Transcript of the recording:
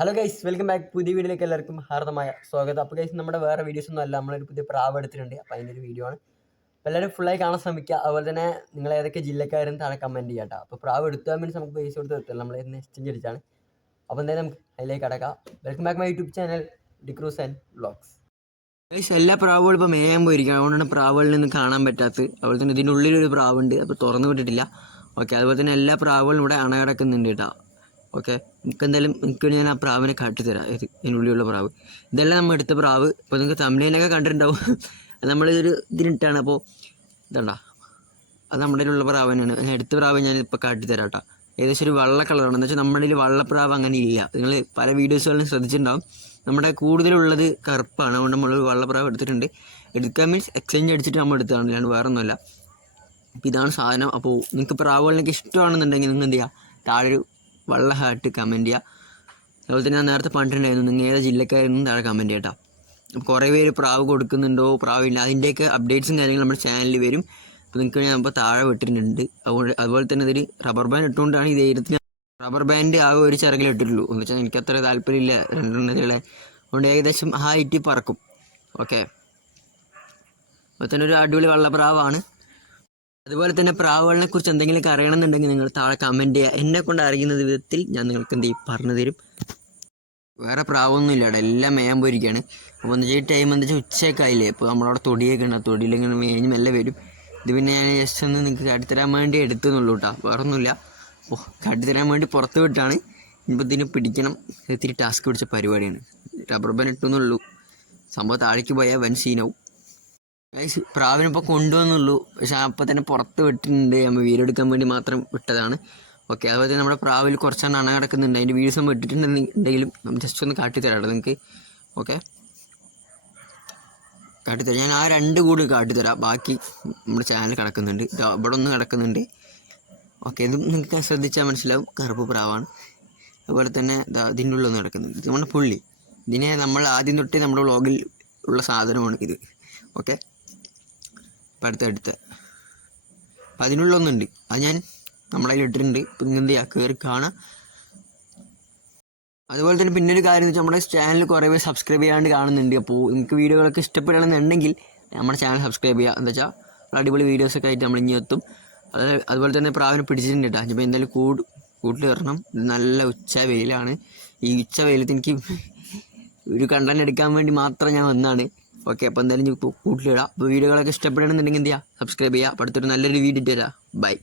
Hello guys, welcome back. പുതിയ വീഡിയോയിലേക്ക് എല്ലാവർക്കും ഹാർദമായ സ്വാഗതം. അപ്പോൾ ഗൈസ്, നമ്മുടെ വേറെ വീഡിയോസൊന്നും അല്ല, നമ്മളൊരു പുതിയ പ്രാവ് എടുത്തിട്ടുണ്ട്. അപ്പോൾ അതിൻ്റെ ഒരു വീഡിയോ ആണ്. അപ്പോൾ എല്ലാവരും ഫുള്ളായി കാണാൻ ശ്രമിക്കുക. അതുപോലെ തന്നെ നിങ്ങൾ ഏതൊക്കെ ജില്ലക്കാരെന്ന് താഴെ കമൻറ്റ് ചെയ്യാം കേട്ടോ. അപ്പോൾ പ്രാവ് എടുത്താൽ മീൻസ് നമുക്ക് പൈസ കൊടുത്ത് എത്തില്ല, നമ്മൾ എക്സ്ചേഞ്ച് അടിച്ചാണ്. അപ്പോൾ എന്തായാലും നമുക്ക് അതിലേക്ക് കിടക്കാം. Welcome back my YouTube channel D'Cruz and vlogs. Guys, എല്ലാ പ്രാവുകളും ഇപ്പോൾ മേയാൻ പോയിരിക്കണം, അതുകൊണ്ടാണ് പ്രാവുകളിൽ നിന്ന് കാണാൻ പറ്റാത്തത്. അതുപോലെ തന്നെ ഇതിൻ്റെ ഉള്ളിലൊരു പ്രാവുണ്ട്, അപ്പോൾ തുറന്നു വിട്ടിട്ടില്ല. ഓക്കെ, അതുപോലെ തന്നെ എല്ലാ പ്രാവുകളും ഇവിടെ അണകിടക്കുന്നുണ്ട് കേട്ടോ. ഓക്കെ, എന്തായാലും എനിക്ക് ഞാൻ ആ പ്രാവിനെ കാട്ടിത്തരാം. ഇതിനുള്ളിലുള്ള പ്രാവ് ഇതെല്ലാം നമ്മൾ എടുത്ത പ്രാവ്. ഇപ്പോൾ നിങ്ങൾക്ക് തമിഴിലൊക്കെ കണ്ടിട്ടുണ്ടാവും. നമ്മളിതൊരു ഇതിനിട്ടാണ്. അപ്പോൾ ഇതണ്ട, അത് നമ്മുടെ ഉള്ള പ്രാവ് തന്നെയാണ്. എടുത്ത പ്രാവ് ഞാൻ ഇപ്പോൾ കാട്ടിത്തരാം കേട്ടോ. ഏകദേശം ഒരു വെള്ള കളറാണ്. എന്ന് വെച്ചാൽ നമ്മുടെ വള്ളപ്രാവ് അങ്ങനെ ഇല്ല. നിങ്ങൾ പല വീഡിയോസുകളിലും ശ്രദ്ധിച്ചിട്ടുണ്ടാവും. നമ്മുടെ കൂടുതലുള്ളത് കറുപ്പാണ്, അതുകൊണ്ട് നമ്മൾ വള്ളപ്രാവ് എടുത്തിട്ടുണ്ട്. എടുക്കാൻ മീൻസ് എക്സ്ചേഞ്ച് അടിച്ചിട്ട് നമ്മൾ എടുത്തതാണ്, ഞാൻ വേറെ ഒന്നുമല്ല. അപ്പോൾ ഇതാണ് സാധനം. അപ്പോൾ നിങ്ങൾക്ക് പ്രാവുകളിലേക്ക് ഇഷ്ടമാണെന്നുണ്ടെങ്കിൽ നിങ്ങൾ എന്ത് ചെയ്യുക, താഴെ ഒരു വെള്ള ഹാർട്ട് കമൻറ്റ് ചെയ്യുക. അതുപോലെ തന്നെ ഞാൻ നേരത്തെ പറഞ്ഞിട്ടുണ്ടായിരുന്നു, നിങ്ങൾ ഏത് ജില്ലക്കാരെന്നും താഴെ കമൻറ്റ് ചെയ്യട്ടോ. അപ്പോൾ കുറേ പേര് പ്രാവ് കൊടുക്കുന്നുണ്ടോ, പ്രാവില്ല, അതിൻ്റെയൊക്കെ അപ്ഡേറ്റ്സും കാര്യങ്ങളും നമ്മുടെ ചാനലിൽ വരും. അപ്പോൾ നിങ്ങൾക്ക് ഞാൻ ഇപ്പോൾ താഴെ വിട്ടിട്ടുണ്ട്. അതുപോലെ തന്നെ ഇതിൽ റബ്ബർ ബാൻഡ് ഇട്ടുകൊണ്ടാണ് ഈ ധൈര്യത്തിന്. റബ്ബർ ബാൻഡ് ആകെ ഒരു ചിറകിൽ ഇട്ടിട്ടുള്ളൂ. എന്ന് വെച്ചാൽ എനിക്ക് അത്ര താല്പര്യമില്ല രണ്ടെണ്ണത്തിലെ, അതുകൊണ്ട് ഏകദേശം ഹൈറ്റ് പറക്കും. ഓക്കെ, അപ്പോൾ തന്നെ ഒരു അടിപൊളി വള്ളപ്രാവാണ്. അതുപോലെ തന്നെ പ്രാവുകളെ കുറിച്ച് എന്തെങ്കിലുമൊക്കെ അറിയണമെന്നുണ്ടെങ്കിൽ നിങ്ങൾ താഴെ കമൻറ്റ് ചെയ്യുക. എന്നെ കൊണ്ട് അറിയുന്ന വിധത്തിൽ ഞാൻ നിങ്ങൾക്ക് എന്ത് ചെയ്യും പറഞ്ഞു തരും. വേറെ പ്രാവൊന്നും ഇല്ല, അവിടെ എല്ലാം മേയാൻ പോയിരിക്കുകയാണ്. അപ്പോൾ എന്താ വെച്ചാൽ ടൈം എന്താ വെച്ചാൽ ഉച്ചയൊക്കെ ആയില്ലേ. ഇപ്പോൾ നമ്മളവിടെ തൊടിയൊക്കെ ഉണ്ട്, തൊടിയിലിങ്ങനെ മേഞ്ഞ് മെല്ലെ വരും. ഇത് പിന്നെ ഞാൻ ജസ്റ്റ് ഒന്ന് നിങ്ങൾക്ക് കാട്ടിത്തരാൻ വേണ്ടി എടുത്തുന്നുള്ളൂ കേട്ടോ, വേറെ ഒന്നുമില്ല. അപ്പോൾ കാട്ടിത്തരാൻ വേണ്ടി പുറത്ത് വിട്ടാണ്. ഇപ്പോൾ ഇതിന് പിടിക്കണം, ഇത്തിരി ടാസ്ക് പിടിച്ച പരിപാടിയാണ്. റബ്ബർ ബാൻഡ് ഇട്ടുന്നുള്ളൂ, സംഭവം താഴേക്ക് പോയാൽ വൻ സീനാവും. പ്രാവിനിപ്പോൾ കൊണ്ടുവന്നുള്ളൂ, പക്ഷെ അപ്പം തന്നെ പുറത്ത് വിട്ടിട്ടുണ്ട്. നമ്മൾ വീടെടുക്കാൻ വേണ്ടി മാത്രം വിട്ടതാണ്. ഓക്കെ, അതുപോലെ തന്നെ നമ്മുടെ പ്രാവിൽ കുറച്ചാണ് അണ കിടക്കുന്നുണ്ട്. അതിൻ്റെ വീഡിയോസ് നമ്മൾ ഇട്ടിട്ടുണ്ടെങ്കിലും നമ്മൾ ജസ്റ്റ് ഒന്ന് കാട്ടിത്തരാം നിങ്ങൾക്ക്. ഓക്കെ, കാട്ടിത്തരാം. ഞാൻ ആ 2 കൂടി കാട്ടിത്തരാം, ബാക്കി നമ്മുടെ ചാനൽ കിടക്കുന്നുണ്ട്. ഇവിടെ ഒന്ന് കിടക്കുന്നുണ്ട്. ഓക്കെ, ഇത് നിങ്ങൾക്ക് ശ്രദ്ധിച്ചാൽ മനസ്സിലാവും, കറുപ്പ് പ്രാവാണ്. അതുപോലെ തന്നെ ഇതിൻ്റെ ഉള്ളൊന്ന് കിടക്കുന്നുണ്ട്. ഇത് നമ്മുടെ പുള്ളി. ഇതിനെ നമ്മൾ ആദ്യം തൊട്ട് നമ്മുടെ വ്ളോഗിൽ ഉള്ള സാധനമാണ് ഇത്. ഓക്കെ, ഇപ്പം അടുത്ത് അപ്പം അതിനുള്ളൊന്നുണ്ട്, അത് ഞാൻ നമ്മളതിൽ ഇട്ടിട്ടുണ്ട്. ഇപ്പം നിങ്ങൾ എന്ത് ചെയ്യുക, കയറി കാണാം. അതുപോലെ തന്നെ പിന്നെ ഒരു കാര്യം എന്ന് വെച്ചാൽ നമ്മുടെ ചാനൽ കുറേ പേര് സബ്സ്ക്രൈബ് ചെയ്യാണ്ട് കാണുന്നുണ്ട്. അപ്പോൾ നിങ്ങൾക്ക് വീഡിയോകളൊക്കെ ഇഷ്ടപ്പെടണമെന്നുണ്ടെങ്കിൽ നമ്മുടെ ചാനൽ സബ്സ്ക്രൈബ് ചെയ്യുക. എന്താ വെച്ചാൽ അടിപൊളി വീഡിയോസൊക്കെ ആയിട്ട് നമ്മൾ ഇനി എത്തും. അതുപോലെ തന്നെ പ്രാവിനെ പിടിച്ചിട്ടുണ്ട് കേട്ടോ. ഇപ്പോൾ എന്തായാലും കൂട്ടിൽ കയറണം. നല്ല ഉച്ച വെയിലാണ്. ഈ ഉച്ച വെയിലത്ത് എനിക്ക് ഒരു കണ്ടന്റ് എടുക്കാൻ വേണ്ടി മാത്രം ഞാൻ വന്നതാണ്. ഓക്കെ, അപ്പോൾ എന്തായാലും കൂട്ടിലിടാം. അപ്പോൾ വീഡിയോകളൊക്കെ ഇഷ്ടപ്പെടണമെന്നുണ്ടെങ്കിൽ എന്ത് ചെയ്യുക, സബ്സ്ക്രൈബ് ചെയ്യുക. അപ്പോൾ അടുത്തൊരു നല്ലൊരു വീഡിയോ തരാം. ബൈ.